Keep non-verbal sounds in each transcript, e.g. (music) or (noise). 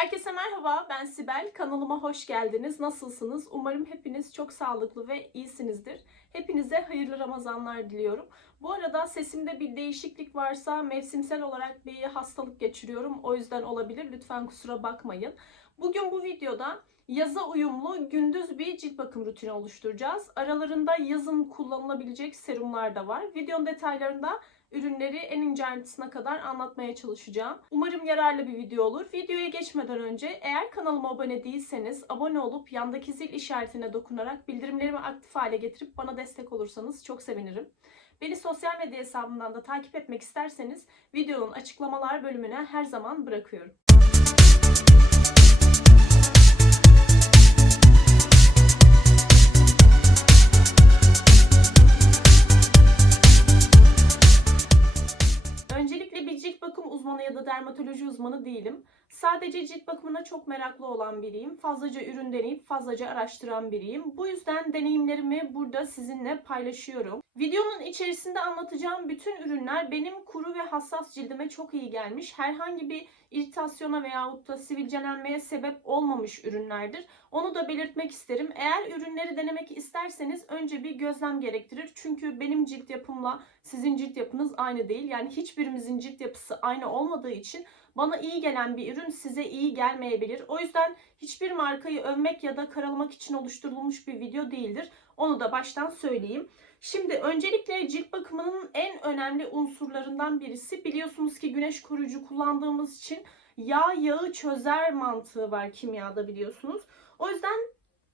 Herkese merhaba, ben Sibel. Kanalıma hoş geldiniz. Nasılsınız? Umarım hepiniz çok sağlıklı ve iyisinizdir. Hepinize hayırlı Ramazanlar diliyorum. Bu arada sesimde bir değişiklik varsa mevsimsel olarak bir hastalık geçiriyorum. O yüzden olabilir. Lütfen kusura bakmayın. Bugün bu videoda yaza uyumlu gündüz bir cilt bakım rutini oluşturacağız. Aralarında yazın kullanılabilecek serumlar da var. Videonun detaylarında ürünleri en ince ayrıntısına kadar anlatmaya çalışacağım. Umarım yararlı bir video olur. Videoya geçmeden önce eğer kanalıma abone değilseniz abone olup yandaki zil işaretine dokunarak bildirimlerimi aktif hale getirip bana destek olursanız çok sevinirim. Beni sosyal medya hesabımdan da takip etmek isterseniz videonun açıklamalar bölümüne her zaman bırakıyorum. Uzmanı ya da dermatoloji uzmanı değilim. Sadece cilt bakımına çok meraklı olan biriyim. Fazlaca ürün deneyip fazlaca araştıran biriyim. Bu yüzden deneyimlerimi burada sizinle paylaşıyorum. Videonun içerisinde anlatacağım bütün ürünler benim kuru ve hassas cildime çok iyi gelmiş. Herhangi bir iritasyona veyahut da sivilcelenmeye sebep olmamış ürünlerdir. Onu da belirtmek isterim. Eğer ürünleri denemek isterseniz önce bir gözlem gerektirir. Çünkü benim cilt yapımla sizin cilt yapınız aynı değil. Yani hiçbirimizin cilt yapısı aynı olmadığı için bana iyi gelen bir ürün size iyi gelmeyebilir. O yüzden hiçbir markayı övmek ya da karalamak için oluşturulmuş bir video değildir. Onu da baştan söyleyeyim. Şimdi öncelikle cilt bakımının en önemli unsurlarından birisi biliyorsunuz ki güneş koruyucu kullandığımız için yağ yağı çözer mantığı var kimyada biliyorsunuz. O yüzden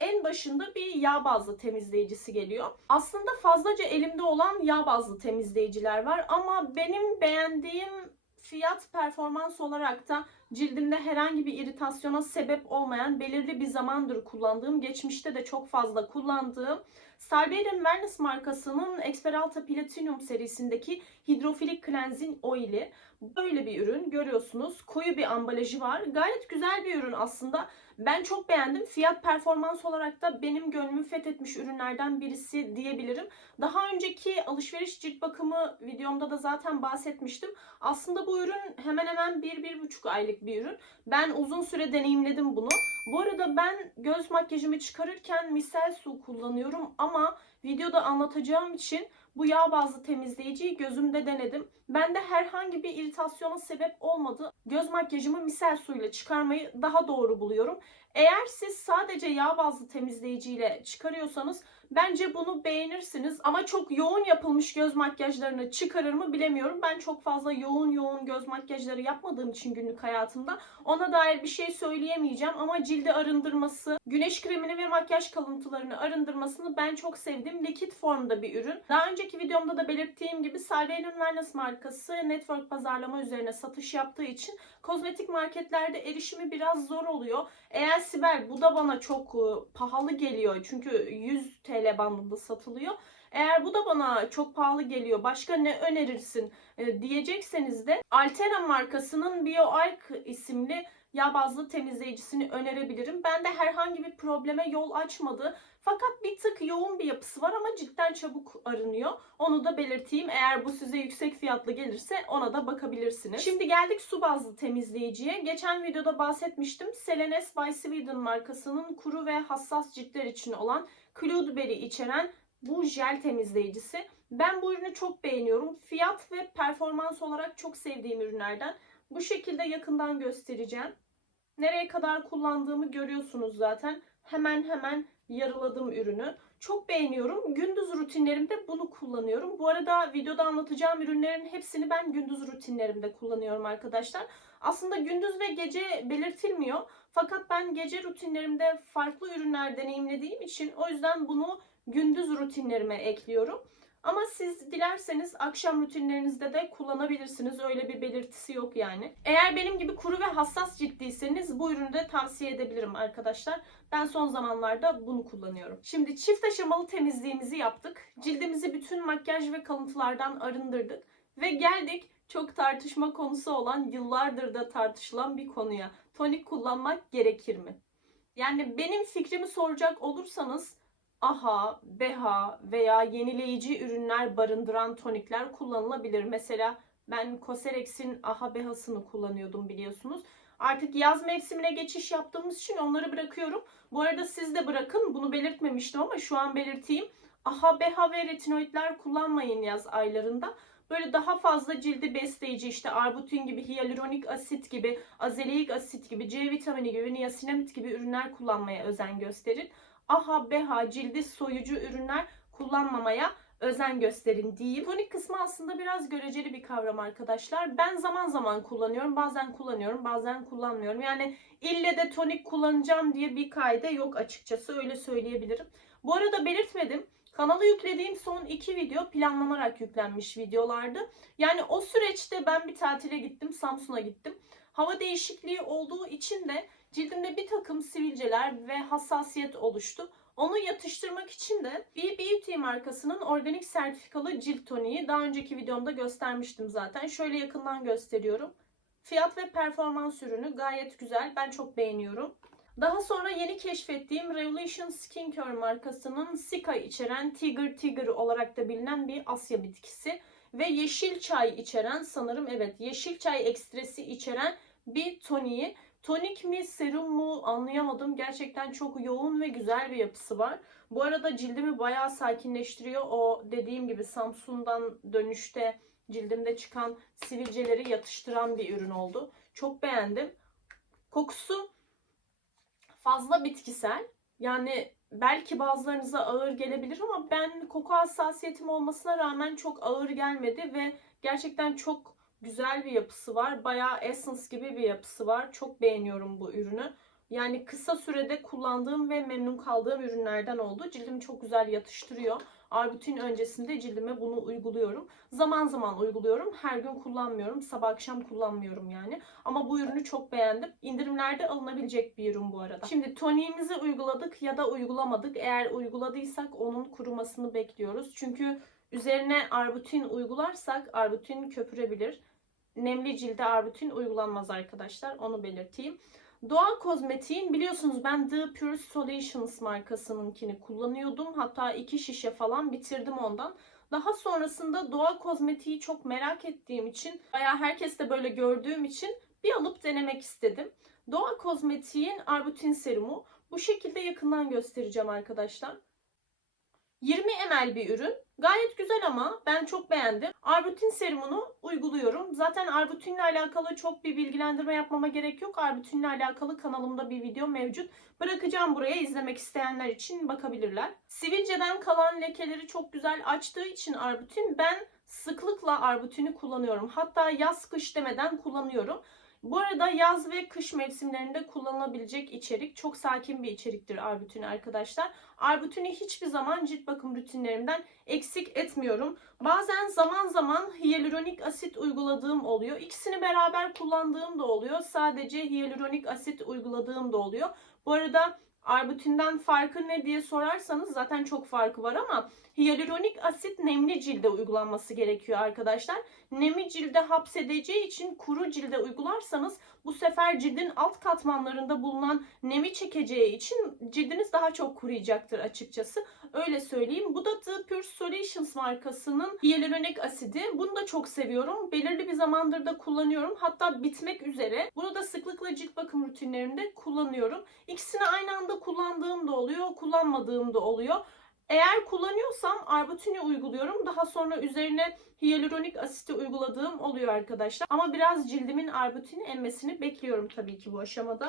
en başında bir yağ bazlı temizleyicisi geliyor. Aslında fazlaca elimde olan yağ bazlı temizleyiciler var ama benim beğendiğim fiyat performans olarak da cildimde herhangi bir iritasyona sebep olmayan belirli bir zamandır kullandığım, geçmişte de çok fazla kullandığım Salverian Wellness markasının Experalta Platinum serisindeki hidrofilik cleansing oil'i. Böyle bir ürün görüyorsunuz. Koyu bir ambalajı var. Gayet güzel bir ürün aslında. Ben çok beğendim. Fiyat performans olarak da benim gönlümü fethetmiş ürünlerden birisi diyebilirim. Daha önceki alışveriş cilt bakımı videomda da zaten bahsetmiştim. Aslında bu ürün hemen hemen 1-1,5 aylık bir ürün. Ben uzun süre deneyimledim bunu. Bu arada ben göz makyajımı çıkarırken misel su kullanıyorum ama videoda anlatacağım için bu yağ bazlı temizleyiciyi gözümde denedim. Bende herhangi bir iritasyona sebep olmadı. Göz makyajımı misel suyla çıkarmayı daha doğru buluyorum. Eğer siz sadece yağ bazlı temizleyiciyle çıkarıyorsanız bence bunu beğenirsiniz. Ama çok yoğun yapılmış göz makyajlarını çıkarır mı bilemiyorum. Ben çok fazla yoğun yoğun göz makyajları yapmadığım için günlük hayatımda ona dair bir şey söyleyemeyeceğim. Ama cildi arındırması, güneş kremini ve makyaj kalıntılarını arındırmasını ben çok sevdim. Likit formda bir ürün. Daha önceki videomda da belirttiğim gibi Salverian Wellness markası network pazarlama üzerine satış yaptığı için kozmetik marketlerde erişimi biraz zor oluyor. Eğer Sibel bu da bana çok e, pahalı geliyor çünkü 100 TL bandında satılıyor. Eğer bu da bana çok pahalı geliyor başka ne önerirsin e, diyecekseniz de Altera markasının BioArc isimli yağ bazlı temizleyicisini önerebilirim. Bende herhangi bir probleme yol açmadı. Fakat bir tık yoğun bir yapısı var ama cidden çabuk arınıyor. Onu da belirteyim. Eğer bu size yüksek fiyatlı gelirse ona da bakabilirsiniz. Şimdi geldik su bazlı temizleyiciye. Geçen videoda bahsetmiştim. Selenes by Sweden markasının kuru ve hassas ciltler için olan Cloudberry içeren bu jel temizleyicisi. Ben bu ürünü çok beğeniyorum. Fiyat ve performans olarak çok sevdiğim ürünlerden. Bu şekilde yakından göstereceğim. Nereye kadar kullandığımı görüyorsunuz zaten. Hemen hemen yarıladım ürünü. Çok beğeniyorum. Gündüz rutinlerimde bunu kullanıyorum. Bu arada videoda anlatacağım ürünlerin hepsini ben gündüz rutinlerimde kullanıyorum arkadaşlar. Aslında gündüz ve gece belirtilmiyor. Fakat ben gece rutinlerimde farklı ürünler deneyimlediğim için o yüzden bunu gündüz rutinlerime ekliyorum. Ama siz dilerseniz akşam rutinlerinizde de kullanabilirsiniz. Öyle bir belirtisi yok yani. Eğer benim gibi kuru ve hassas ciltliyseniz bu ürünü de tavsiye edebilirim arkadaşlar. Ben son zamanlarda bunu kullanıyorum. Şimdi çift aşamalı temizliğimizi yaptık. Cildimizi bütün makyaj ve kalıntılardan arındırdık. Ve geldik çok tartışma konusu olan yıllardır da tartışılan bir konuya. Tonik kullanmak gerekir mi? Yani benim fikrimi soracak olursanız AHA, BHA veya yenileyici ürünler barındıran tonikler kullanılabilir. Mesela ben Cosrx'in AHA BHA'sını kullanıyordum biliyorsunuz. Artık yaz mevsimine geçiş yaptığımız için onları bırakıyorum. Bu arada siz de bırakın. Bunu belirtmemiştim ama şu an belirteyim. AHA, BHA ve retinoidler kullanmayın yaz aylarında. Böyle daha fazla cildi besleyici işte arbutin gibi, hyaluronik asit gibi, azeleik asit gibi, C vitamini gibi, niasinamid gibi ürünler kullanmaya özen gösterin. AHA, BHA, cildi soyucu ürünler kullanmamaya özen gösterin diyeyim. Tonik kısmı aslında biraz göreceli bir kavram arkadaşlar. Ben zaman zaman kullanıyorum. Bazen kullanıyorum, bazen kullanmıyorum. Yani ille de tonik kullanacağım diye bir kaide yok açıkçası. Öyle söyleyebilirim. Bu arada belirtmedim. Kanala yüklediğim son iki video planlanarak yüklenmiş videolardı. Yani o süreçte ben bir tatile gittim. Samsun'a gittim. Hava değişikliği olduğu için de cildimde bir takım sivilceler ve hassasiyet oluştu. Onu yatıştırmak için de B Beauty markasının organik sertifikalı cilt toniği daha önceki videomda göstermiştim zaten. Şöyle yakından gösteriyorum. Fiyat ve performans ürünü gayet güzel. Ben çok beğeniyorum. Daha sonra yeni keşfettiğim Revolution Skincare markasının Sika içeren Tiger Tiger olarak da bilinen bir Asya bitkisi ve yeşil çay içeren sanırım evet yeşil çay ekstresi içeren bir toniği. Tonik mi serum mu anlayamadım. Gerçekten çok yoğun ve güzel bir yapısı var. Bu arada cildimi bayağı sakinleştiriyor. O dediğim gibi Samsun'dan dönüşte cildimde çıkan sivilceleri yatıştıran bir ürün oldu. Çok beğendim. Kokusu fazla bitkisel. Yani belki bazılarınıza ağır gelebilir ama ben koku hassasiyetim olmasına rağmen çok ağır gelmedi ve gerçekten çok güzel bir yapısı var. Bayağı Essence gibi bir yapısı var. Çok beğeniyorum bu ürünü. Yani kısa sürede kullandığım ve memnun kaldığım ürünlerden oldu. Cildimi çok güzel yatıştırıyor. Arbutin öncesinde cildime bunu uyguluyorum. Zaman zaman uyguluyorum. Her gün kullanmıyorum. Sabah akşam kullanmıyorum yani. Ama bu ürünü çok beğendim. İndirimlerde alınabilecek bir ürün bu arada. Şimdi toniğimizi uyguladık ya da uygulamadık. Eğer uyguladıysak onun kurumasını bekliyoruz. Çünkü üzerine arbutin uygularsak arbutin köpürebilir. Nemli cilde arbutin uygulanmaz arkadaşlar. Onu belirteyim. Doğa kozmetiğin biliyorsunuz ben The Pure Solutions markasınınkini kullanıyordum. Hatta iki şişe falan bitirdim ondan. Daha sonrasında doğa kozmetiği çok merak ettiğim için veya herkes de böyle gördüğüm için bir alıp denemek istedim. Doğa kozmetiğin arbutin serumu. Bu şekilde yakından göstereceğim arkadaşlar. 20 ml bir ürün. Gayet güzel ama ben çok beğendim. Arbutin serumunu uyguluyorum. Zaten arbutinle alakalı çok bir bilgilendirme yapmama gerek yok. Arbutinle alakalı kanalımda bir video mevcut. Bırakacağım buraya izlemek isteyenler için bakabilirler. Sivilceden kalan lekeleri çok güzel açtığı için arbutin ben sıklıkla arbutini kullanıyorum. Hatta yaz kış demeden kullanıyorum. Bu arada yaz ve kış mevsimlerinde kullanılabilecek içerik çok sakin bir içeriktir arbutin arkadaşlar. Arbutini hiçbir zaman cilt bakım rutinlerimden eksik etmiyorum. Bazen zaman zaman hyaluronik asit uyguladığım oluyor. İkisini beraber kullandığım da oluyor. Sadece hyaluronik asit uyguladığım da oluyor. Bu arada arbutinden farkı ne diye sorarsanız zaten çok farkı var ama hyaluronik asit nemli cilde uygulanması gerekiyor arkadaşlar. Nemi cilde hapsedeceği için kuru cilde uygularsanız bu sefer cildin alt katmanlarında bulunan nemi çekeceği için cildiniz daha çok kuruyacaktır açıkçası. Öyle söyleyeyim. Bu da The Pure Solutions markasının hyaluronik asidi. Bunu da çok seviyorum. Belirli bir zamandır da kullanıyorum. Hatta bitmek üzere. Bunu da sıklıkla cilt bakım rutinlerimde kullanıyorum. İkisini aynı anda kullandığım da oluyor, kullanmadığım da oluyor. Eğer kullanıyorsam arbutini uyguluyorum. Daha sonra üzerine hyaluronik asiti uyguladığım oluyor arkadaşlar. Ama biraz cildimin arbutini emmesini bekliyorum tabii ki bu aşamada.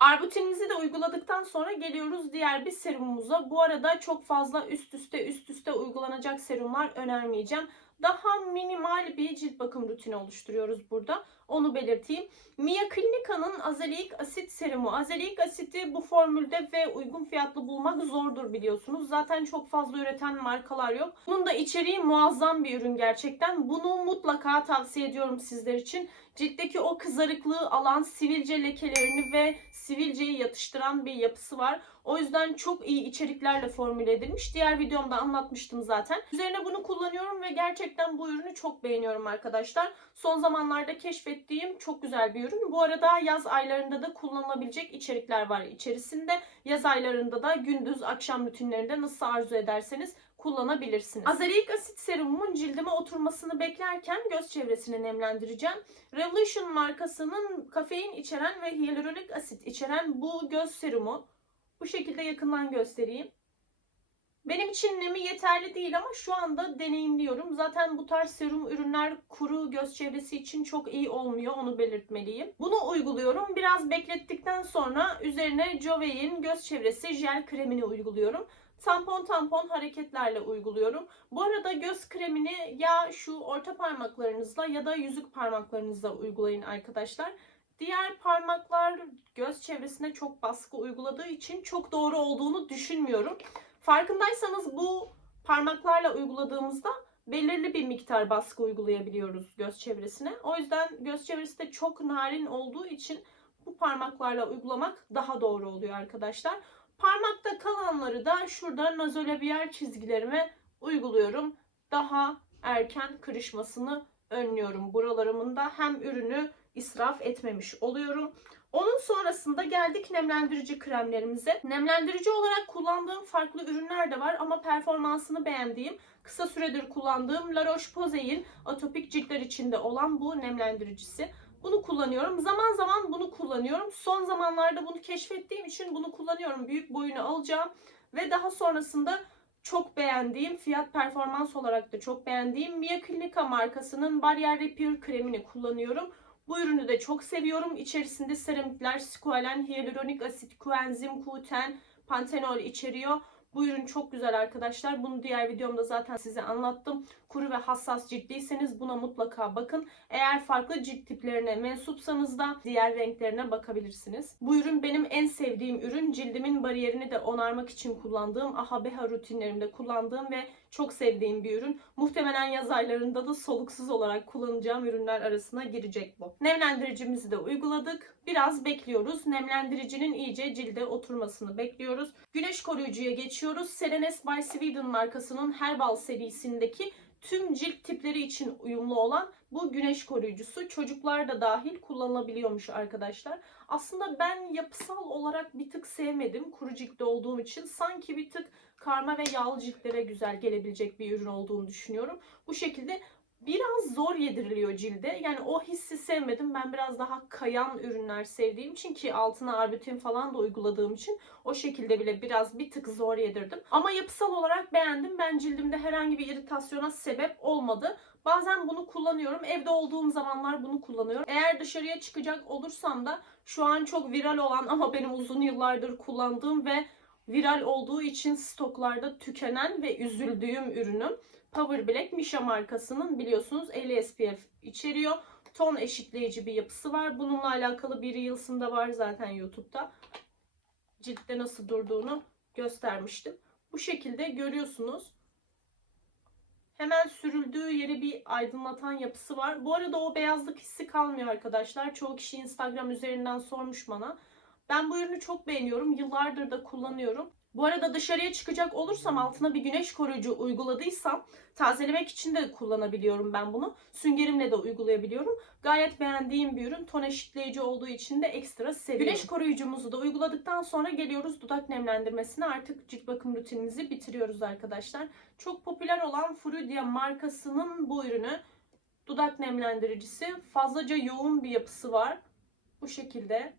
Arbutinimizi de uyguladıktan sonra geliyoruz diğer bir serumumuza. Bu arada çok fazla üst üste üst üste uygulanacak serumlar önermeyeceğim. Daha minimal bir cilt bakım rutini oluşturuyoruz burada. Onu belirteyim. Mia Clinica'nın azeleik asit serumu. Azeleik asiti bu formülde ve uygun fiyatlı bulmak zordur biliyorsunuz. Zaten çok fazla üreten markalar yok. Bunun da içeriği muazzam bir ürün gerçekten. Bunu mutlaka tavsiye ediyorum sizler için. Ciltteki o kızarıklığı alan sivilce lekelerini ve sivilceyi yatıştıran bir yapısı var. O yüzden çok iyi içeriklerle formüle edilmiş. Diğer videomda anlatmıştım zaten. Üzerine bunu kullanıyorum ve gerçekten bu ürünü çok beğeniyorum arkadaşlar. Son zamanlarda keşfettiğim çok güzel bir ürün. Bu arada yaz aylarında da kullanılabilecek içerikler var içerisinde. Yaz aylarında da gündüz akşam rutinlerinde nasıl arzu ederseniz kullanabilirsiniz. Azerik asit serumumun cildime oturmasını beklerken göz çevresini nemlendireceğim. Revolution markasının kafein içeren ve hyaluronik asit içeren bu göz serumu bu şekilde yakından göstereyim. Benim için nemi yeterli değil ama şu anda deneyimliyorum. Zaten bu tarz serum ürünler kuru göz çevresi için çok iyi olmuyor. Onu belirtmeliyim. Bunu uyguluyorum. Biraz beklettikten sonra üzerine Jovey'in göz çevresi jel kremini uyguluyorum. Tampon tampon hareketlerle uyguluyorum. Bu arada göz kremini ya şu orta parmaklarınızla ya da yüzük parmaklarınızla uygulayın arkadaşlar. Diğer parmaklar göz çevresine çok baskı uyguladığı için çok doğru olduğunu düşünmüyorum. Farkındaysanız bu parmaklarla uyguladığımızda belirli bir miktar baskı uygulayabiliyoruz göz çevresine. O yüzden göz çevresi de çok narin olduğu için bu parmaklarla uygulamak daha doğru oluyor arkadaşlar. Parmakta kalanları da şurada nazolabiyer çizgilerime uyguluyorum. Daha erken kırışmasını önlüyorum. Buralarımın da hem ürünü israf etmemiş oluyorum. Onun sonrasında geldik nemlendirici kremlerimize. Nemlendirici olarak kullandığım farklı ürünler de var ama performansını beğendiğim, kısa süredir kullandığım La Roche-Posay'in atopik ciltler içinde olan bu nemlendiricisi. Bunu kullanıyorum. Zaman zaman bunu kullanıyorum. Son zamanlarda bunu keşfettiğim için bunu kullanıyorum. Büyük boyunu alacağım ve daha sonrasında çok beğendiğim, fiyat performans olarak da çok beğendiğim Mia Clinica markasının Barrier Repair kremini kullanıyorum. Bu ürünü de çok seviyorum. İçerisinde seramikler, squalen, hyaluronik asit, koenzim, Q10, pantenol içeriyor. Bu ürün çok güzel arkadaşlar. Bunu diğer videomda zaten size anlattım. Kuru ve hassas ciltliyseniz buna mutlaka bakın. Eğer farklı cilt tiplerine mensupsanız da diğer renklerine bakabilirsiniz. Bu ürün benim en sevdiğim ürün. Cildimin bariyerini de onarmak için kullandığım, aha beha rutinlerimde kullandığım ve çok sevdiğim bir ürün. Muhtemelen yaz aylarında da soluksuz olarak kullanacağım ürünler arasına girecek bu. Nemlendiricimizi de uyguladık. Biraz bekliyoruz. Nemlendiricinin iyice cilde oturmasını bekliyoruz. Güneş koruyucuya geçiyoruz. Selenes by Sweden markasının Herbal serisindeki tüm cilt tipleri için uyumlu olan bu güneş koruyucusu çocuklar da dahil kullanılabiliyormuş arkadaşlar. Aslında ben yapısal olarak bir tık sevmedim kuru ciltte olduğum için. Sanki bir tık karma ve yağlı ciltlere güzel gelebilecek bir ürün olduğunu düşünüyorum. Bu şekilde biraz zor yediriliyor cilde. Yani o hissi sevmedim. Ben biraz daha kayan ürünler sevdiğim için ki altına arbutin falan da uyguladığım için o şekilde bile biraz bir tık zor yedirdim. Ama yapısal olarak beğendim. Ben cildimde herhangi bir iritasyona sebep olmadı. Bazen bunu kullanıyorum. Evde olduğum zamanlar bunu kullanıyorum. Eğer dışarıya çıkacak olursam da şu an çok viral olan ama benim uzun yıllardır kullandığım ve viral olduğu için stoklarda tükenen ve üzüldüğüm ürünüm. Power Black Misha markasının biliyorsunuz 50 SPF içeriyor. Ton eşitleyici bir yapısı var. Bununla alakalı bir Reels'ım da var zaten YouTube'da. Ciltte nasıl durduğunu göstermiştim. Bu şekilde görüyorsunuz. Hemen sürüldüğü yeri bir aydınlatan yapısı var. Bu arada o beyazlık hissi kalmıyor arkadaşlar. Çoğu kişi Instagram üzerinden sormuş bana. Ben bu ürünü çok beğeniyorum. Yıllardır da kullanıyorum. Bu arada dışarıya çıkacak olursam altına bir güneş koruyucu uyguladıysam tazelemek için de kullanabiliyorum ben bunu. Süngerimle de uygulayabiliyorum. Gayet beğendiğim bir ürün. Ton eşitleyici olduğu için de ekstra seviyorum. Güneş koruyucumuzu da uyguladıktan sonra geliyoruz dudak nemlendirmesine. Artık cilt bakım rutinimizi bitiriyoruz arkadaşlar. Çok popüler olan Frudia markasının bu ürünü dudak nemlendiricisi. Fazlaca yoğun bir yapısı var. Bu şekilde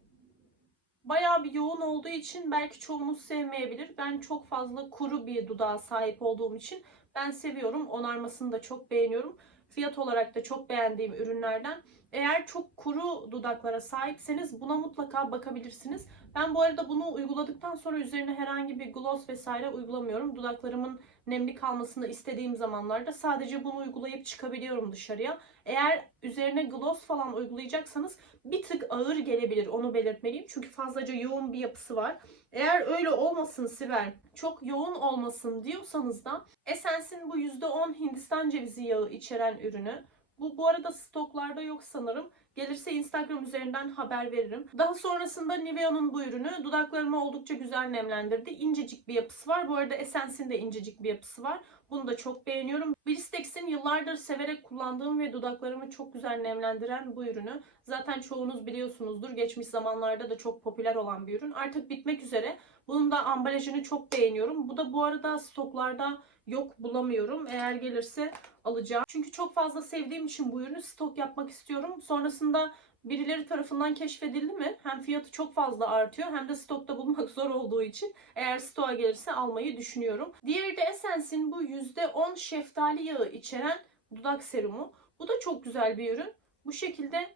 bayağı bir yoğun olduğu için belki çoğunuz sevmeyebilir. Ben çok fazla kuru bir dudağa sahip olduğum için ben seviyorum. Onarmasını da çok beğeniyorum. Fiyat olarak da çok beğendiğim ürünlerden. Eğer çok kuru dudaklara sahipseniz buna mutlaka bakabilirsiniz. Ben bu arada bunu uyguladıktan sonra üzerine herhangi bir gloss vesaire uygulamıyorum. Dudaklarımın nemli kalmasını istediğim zamanlarda sadece bunu uygulayıp çıkabiliyorum dışarıya. Eğer üzerine gloss falan uygulayacaksanız bir tık ağır gelebilir onu belirtmeliyim. Çünkü fazlaca yoğun bir yapısı var. Eğer öyle olmasın Sibel, çok yoğun olmasın diyorsanız da Essence'in bu %10 Hindistan cevizi yağı içeren ürünü. Bu bu arada stoklarda yok sanırım. Gelirse Instagram üzerinden haber veririm. Daha sonrasında Nivea'nın bu ürünü dudaklarımı oldukça güzel nemlendirdi. İncecik bir yapısı var. Bu arada Essence'in de incecik bir yapısı var. Bunu da çok beğeniyorum. Blistex'in yıllardır severek kullandığım ve dudaklarımı çok güzel nemlendiren bu ürünü. Zaten çoğunuz biliyorsunuzdur. Geçmiş zamanlarda da çok popüler olan bir ürün. Artık bitmek üzere. Bunun da ambalajını çok beğeniyorum. Bu da bu arada stoklarda yok bulamıyorum. Eğer gelirse alacağım. Çünkü çok fazla sevdiğim için bu ürünü stok yapmak istiyorum. Sonrasında birileri tarafından keşfedildi mi hem fiyatı çok fazla artıyor hem de stokta bulmak (laughs) zor olduğu için eğer stoğa gelirse almayı düşünüyorum. Diğeri de Essence'in bu %10 şeftali yağı içeren dudak serumu. Bu da çok güzel bir ürün. Bu şekilde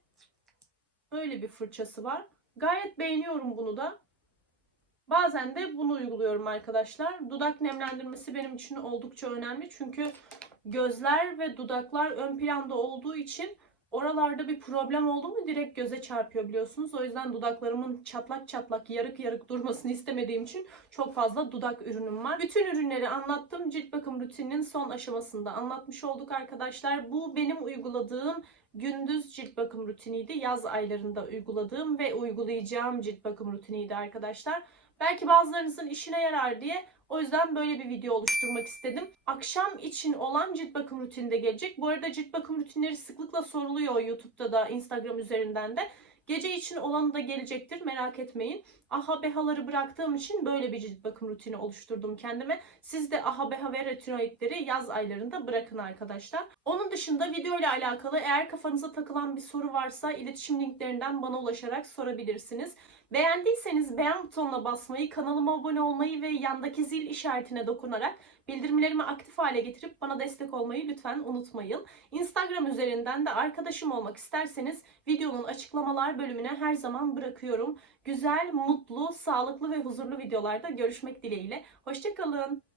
böyle bir fırçası var. Gayet beğeniyorum bunu da. Bazen de bunu uyguluyorum arkadaşlar. Dudak nemlendirmesi benim için oldukça önemli. Çünkü gözler ve dudaklar ön planda olduğu için oralarda bir problem oldu mu direkt göze çarpıyor biliyorsunuz. O yüzden dudaklarımın çatlak çatlak yarık yarık durmasını istemediğim için çok fazla dudak ürünüm var. Bütün ürünleri anlattım. Cilt bakım rutininin son aşamasında anlatmış olduk arkadaşlar. Bu benim uyguladığım gündüz cilt bakım rutiniydi. Yaz aylarında uyguladığım ve uygulayacağım cilt bakım rutiniydi arkadaşlar. Belki bazılarınızın işine yarar diye o yüzden böyle bir video oluşturmak istedim. Akşam için olan cilt bakım rutini de gelecek. Bu arada cilt bakım rutinleri sıklıkla soruluyor YouTube'da da Instagram üzerinden de. Gece için olanı da gelecektir merak etmeyin. Aha behaları bıraktığım için böyle bir cilt bakım rutini oluşturdum kendime. Siz de aha beha ve retinoidleri yaz aylarında bırakın arkadaşlar. Onun dışında video ile alakalı eğer kafanıza takılan bir soru varsa iletişim linklerinden bana ulaşarak sorabilirsiniz. Beğendiyseniz beğen butonuna basmayı, kanalıma abone olmayı ve yandaki zil işaretine dokunarak bildirimlerimi aktif hale getirip bana destek olmayı lütfen unutmayın. Instagram üzerinden de arkadaşım olmak isterseniz videonun açıklamalar bölümüne her zaman bırakıyorum. Güzel, mutlu, sağlıklı ve huzurlu videolarda görüşmek dileğiyle. Hoşçakalın.